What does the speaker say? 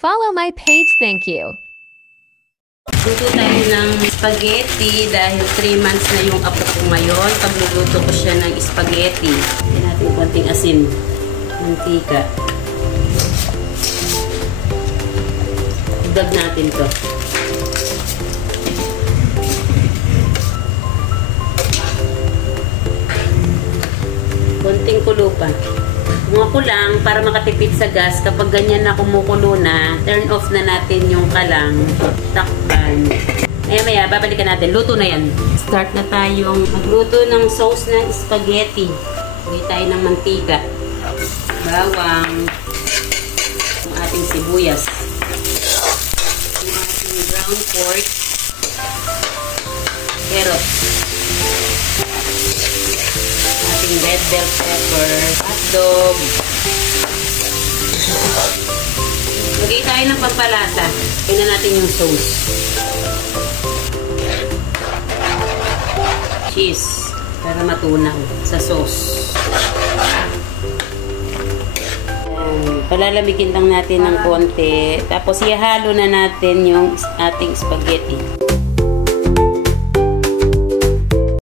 Follow my page, thank you. Luto tayo ng spaghetti dahil 3 months na yung apo ko ngayon. Pagluluto ko siya ng spaghetti. Lagyan natin konting asin, mantika. Dagdag natin to. Konting kulo pa. Kung ako lang, para makatipid sa gas, kapag ganyan na kumukulo na, turn off na natin yung kalang, takpan. Maya-maya, babalikan natin. Luto na yan. Start na tayong magluto ng sauce ng spaghetti. Lagay tayo ng mantika, bawang, yung ating sibuyas, yung ating ground pork, carrots, ating red bell pepper, hotdog. Lagay tayo ng pampalasa. Lagyan na natin yung sauce. Cheese para matunaw sa sauce. Palalamigin lang natin ng konti. Tapos ihalo na natin yung ating spaghetti.